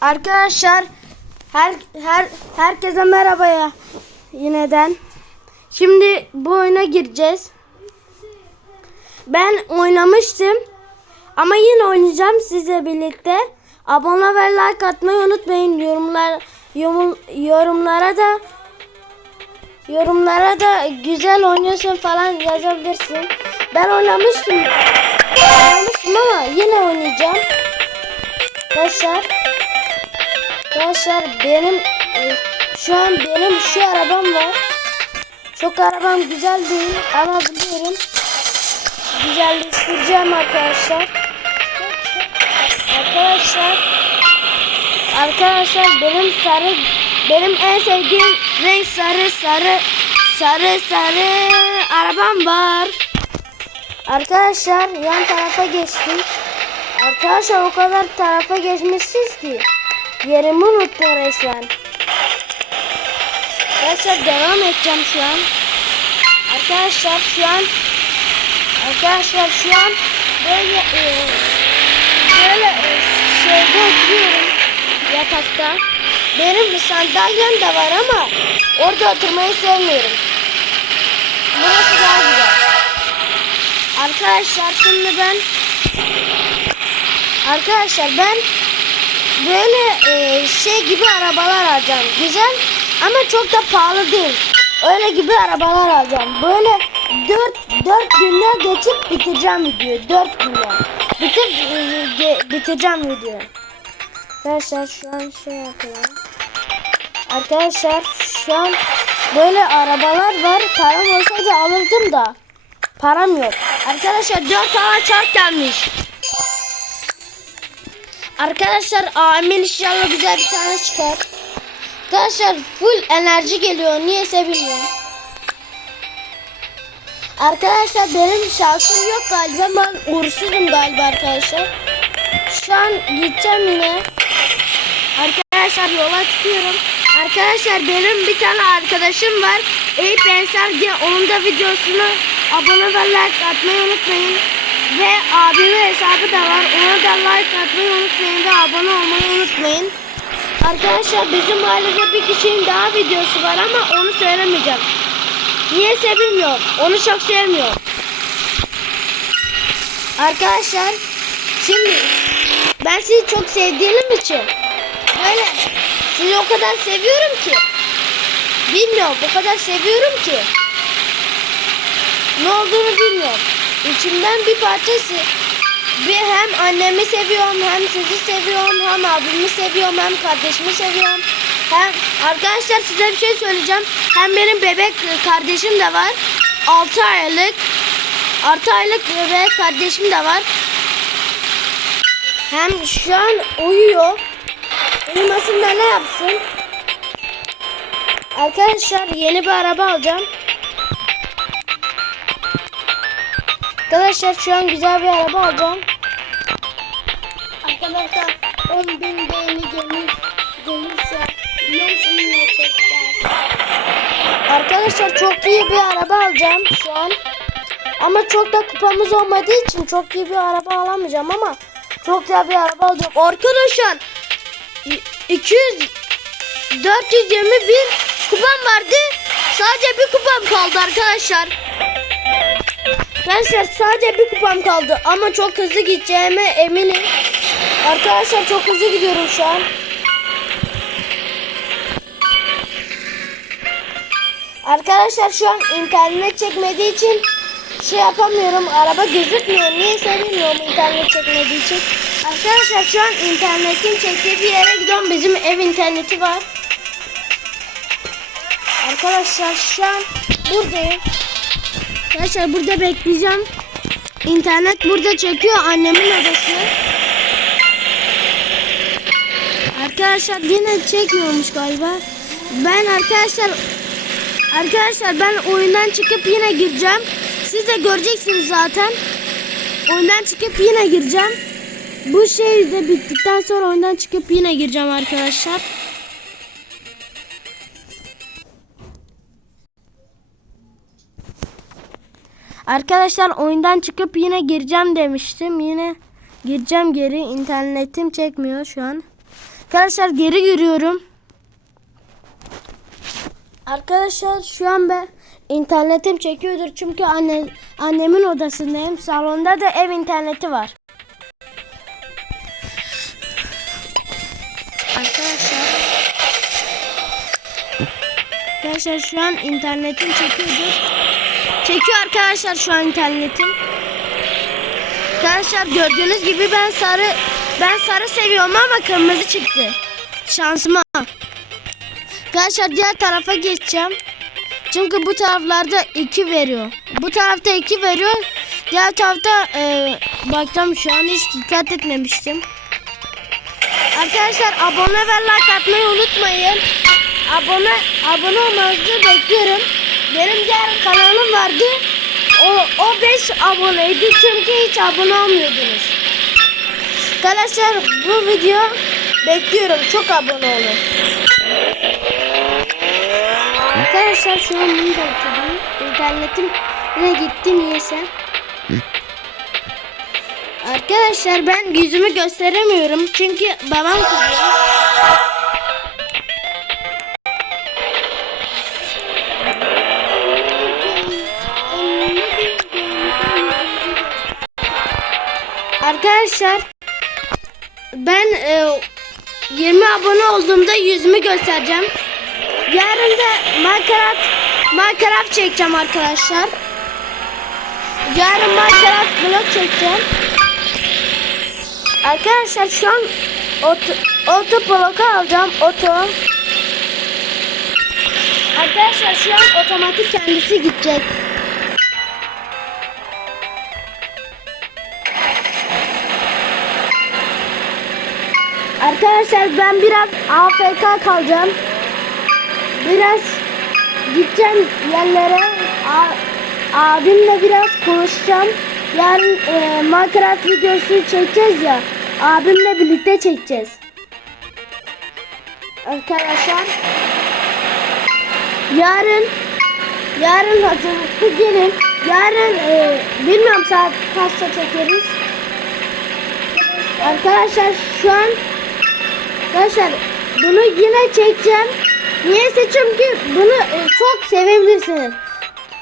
Arkadaşlar her her herkese merhaba ya yineden. Şimdi bu oyuna gireceğiz. Ben oynamıştım ama yine oynayacağım sizle birlikte. Abone ve like atmayı unutmayın. Yorumlar yorum- yorumlara da yorumlara da güzel oynuyorsun falan yazabilirsin. Ben oynamıştım. Oynamıştım ama yine oynayacağım. Arkadaşlar Arkadaşlar benim e, şu an benim şu arabam var. Çok arabam güzel değil ama biliyorum. Güzelleştireceğim arkadaşlar. Arkadaşlar Arkadaşlar benim sarı benim en sevdiğim renk sarı sarı sarı sarı arabam var. Arkadaşlar yan tarafa geçtik. Arkadaşlar o kadar tarafa geçmişsiniz ki yerimi unuttum resmen. Arkadaşlar devam edeceğim şu an. Arkadaşlar şu an Arkadaşlar şu an böyle e, böyle e, şeyde oturuyorum yatakta. Benim bir sandalyem de var ama orada oturmayı sevmiyorum. Burası daha güzel. Arkadaşlar şimdi ben Arkadaşlar ben böyle e, şey gibi arabalar alacağım. Güzel ama çok da pahalı değil. Öyle gibi arabalar alacağım. Böyle 4 4 günde geçip bitireceğim videoyu. 4 günde. Bitir e, bitireceğim videoyu. Arkadaşlar şu an şey yapıyorum. Arkadaşlar şu an böyle arabalar var. Param olsaydı alırdım da. Param yok. Arkadaşlar 4 tane çark gelmiş. Arkadaşlar Amil inşallah güzel bir tane çıkar. Arkadaşlar full enerji geliyor. Niyeyse bilmiyorum. Arkadaşlar benim şansım yok galiba. Ben uğursuzum galiba arkadaşlar. Şu an gideceğim yine. Arkadaşlar yola çıkıyorum. Arkadaşlar benim bir tane arkadaşım var. Eyüp Ensar diye onun da videosunu abone ve like atmayı unutmayın. Ve abimin hesabı da var. Ona da like atmayı unutmayın ve abone olmayı unutmayın. Arkadaşlar bizim mahallede bir kişinin daha videosu var ama onu söylemeyeceğim. Niyeyse bilmiyorum. Onu çok sevmiyorum. Arkadaşlar şimdi ben sizi çok sevdiğim için böyle sizi o kadar seviyorum ki bilmiyorum o kadar seviyorum ki ne olduğunu bilmiyorum. İçimden bir parçası bir hem annemi seviyorum hem sizi seviyorum hem abimi seviyorum hem kardeşimi seviyorum. Hem arkadaşlar size bir şey söyleyeceğim. Hem benim bebek kardeşim de var. 6 aylık 6 aylık bebek kardeşim de var. Hem şu an uyuyor. Uyumasın da ne yapsın? Arkadaşlar yeni bir araba alacağım. Arkadaşlar şu an güzel bir araba alacağım. Arkadaşlar 10 bin beğeni gelir, gelirse ne çekeceğiz? Arkadaşlar çok iyi bir araba alacağım şu an. Ama çok da kupamız olmadığı için çok iyi bir araba alamayacağım ama çok güzel bir araba alacağım. Arkadaşlar 200 421 kupam vardı. Sadece bir kupam kaldı arkadaşlar. Arkadaşlar sadece bir kupam kaldı ama çok hızlı gideceğime eminim. Arkadaşlar çok hızlı gidiyorum şu an. Arkadaşlar şu an internet çekmediği için şey yapamıyorum. Araba gözükmüyor. Niye bilmiyorum internet çekmediği için. Arkadaşlar şu an internetin çektiği bir yere gidiyorum. Bizim ev interneti var. Arkadaşlar şu an buradayım. Arkadaşlar burada bekleyeceğim. İnternet burada çekiyor annemin odası. Arkadaşlar yine çekmiyormuş galiba. Ben arkadaşlar arkadaşlar ben oyundan çıkıp yine gireceğim. Siz de göreceksiniz zaten. Oyundan çıkıp yine gireceğim. Bu şey de bittikten sonra oyundan çıkıp yine gireceğim arkadaşlar. Arkadaşlar oyundan çıkıp yine gireceğim demiştim. Yine gireceğim geri. İnternetim çekmiyor şu an. Arkadaşlar geri giriyorum. Arkadaşlar şu an ben internetim çekiyordur çünkü anne annemin odasındayım. Salonda da ev interneti var. Arkadaşlar Arkadaşlar şu an internetim çekiyordur. Çekiyor arkadaşlar şu an internetim. Arkadaşlar gördüğünüz gibi ben sarı ben sarı seviyorum ama kırmızı çıktı. Şansıma. Arkadaşlar diğer tarafa geçeceğim. Çünkü bu taraflarda 2 veriyor. Bu tarafta 2 veriyor. Diğer tarafta e, bakacağım şu an hiç dikkat etmemiştim. Arkadaşlar abone ve like atmayı unutmayın. Abone abone olmanızı bekliyorum. Benim diğer kanalım vardı. O, o 5 aboneydi çünkü hiç abone olmuyordunuz. Arkadaşlar bu video bekliyorum. Çok abone olun. Arkadaşlar şu an bunu da bitirdim. İnternetim yine gitti niyeyse. Arkadaşlar ben yüzümü gösteremiyorum çünkü babam kızıyor. Arkadaşlar ben e, 20 abone olduğumda yüzümü göstereceğim. Yarın da Minecraft Minecraft çekeceğim arkadaşlar. Yarın Minecraft vlog çekeceğim. Arkadaşlar şu an oto, oto bloku alacağım. Oto. Arkadaşlar şu an otomatik kendisi gidecek. Arkadaşlar ben biraz AFK kalacağım. Biraz gideceğim yerlere. A, abimle biraz konuşacağım. Yarın e, Minecraft videosu çekeceğiz ya. Abimle birlikte çekeceğiz. Arkadaşlar. Yarın yarın hazırlıklı gelin. Yarın e, bilmiyorum saat kaçta çekeriz. Arkadaşlar şu an Arkadaşlar bunu yine çekeceğim. Niyeyse çünkü bunu e, çok sevebilirsiniz.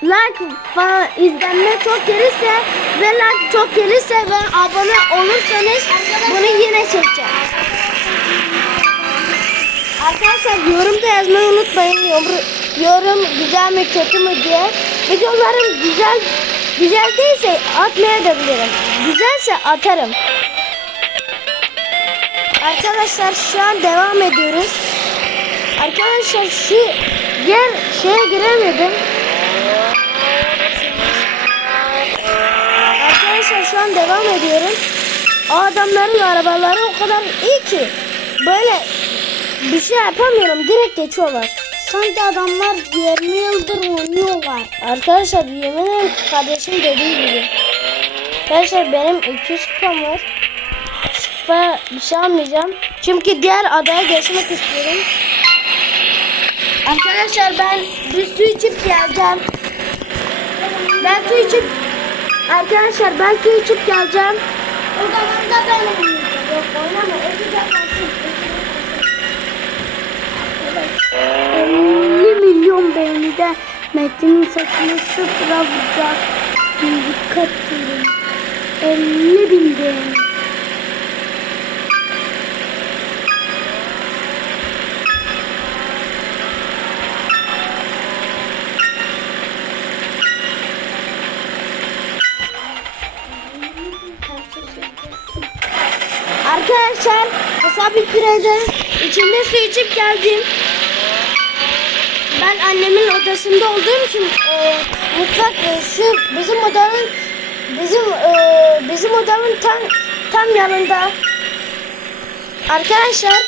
Like falan izlenme çok gelirse ve like çok gelirse ve abone olursanız bunu yine çekeceğim. Arkadaşlar yorumda yazmayı unutmayın. Yorum, yorum güzel mi kötü mü diye. Videolarım güzel güzel değilse atmayabilirim. Güzelse atarım. Arkadaşlar şu an devam ediyoruz. Arkadaşlar şu yer şeye giremedim. Arkadaşlar şu an devam ediyorum. O adamların arabaları o kadar iyi ki böyle bir şey yapamıyorum. Direkt geçiyorlar. Sanki adamlar 20 yıldır oynuyorlar. Arkadaşlar yemin ederim kardeşim dediği gibi. Arkadaşlar benim 200 kupam var ve bir şey almayacağım. Çünkü diğer adaya geçmek istiyorum. Arkadaşlar ben bir su içip geleceğim. Ben su içip Arkadaşlar ben su içip geleceğim. O zaman da ben oynayacağım. Yok oynama. Ödeyeceğim kalsın. 50 milyon beğenide Metin'in saçını sıfıra vuracak. Dikkat edin. 50 bin beğeni. Bir sürede içinde su içip geldim. Ben annemin odasında olduğum için e, mutfak e, şu bizim odanın bizim e, bizim odanın tam tam yanında. Arkadaşlar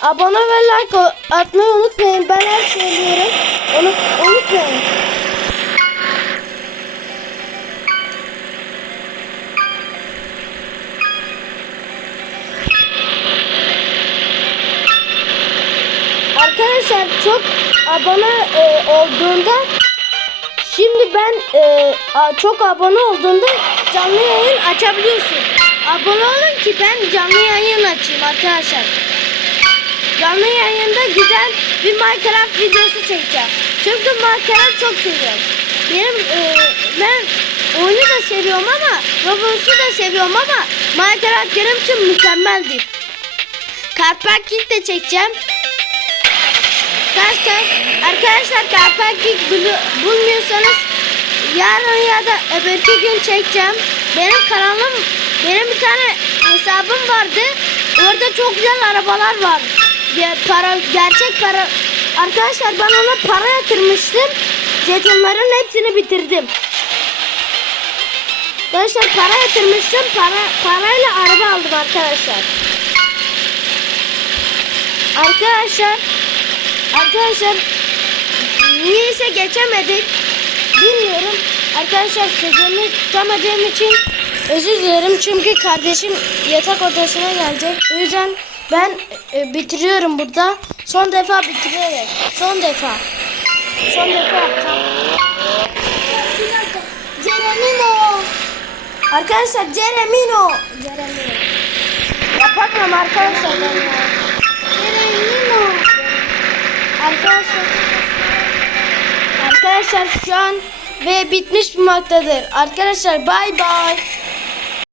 abone ve like atmayı unutmayın. Ben her söylüyorum. Onu unutmayın. Arkadaşlar çok abone e, olduğunda şimdi ben e, a- çok abone olduğunda canlı yayın açabiliyorsun. Abone olun ki ben canlı yayın açayım arkadaşlar. canlı yayında güzel bir Minecraft videosu çekeceğim. Çünkü Minecraft çok seviyorum. Benim e, ben oyunu da seviyorum ama Roblox'u da seviyorum ama Minecraft benim için mükemmeldir. Carpack Kit de çekeceğim. Arkadaşlar, arkadaşlar Kit bulu- bulmuyorsanız yarın ya da öbürkü gün çekeceğim. Benim kanalım, benim bir tane hesabım vardı. Orada çok güzel arabalar var. Para, gerçek para. Arkadaşlar ben ona para yatırmıştım. Jetonların hepsini bitirdim. Arkadaşlar para yatırmıştım. Para, parayla araba aldım arkadaşlar. Arkadaşlar Arkadaşlar niyeyse geçemedik. Bilmiyorum. Arkadaşlar sözümü tutamadığım için özür dilerim. Çünkü kardeşim yatak odasına gelecek. O yüzden ben e, bitiriyorum burada. Son defa bitirerek. Son defa. Son defa yapacağım. Jeremino. Arkadaşlar Jeremino. Jeremino. Yapamam arkadaşlar ben ya. Arkadaşlar Arkadaşlar şu an ve bitmiş bulmaktadır. Arkadaşlar bay bay.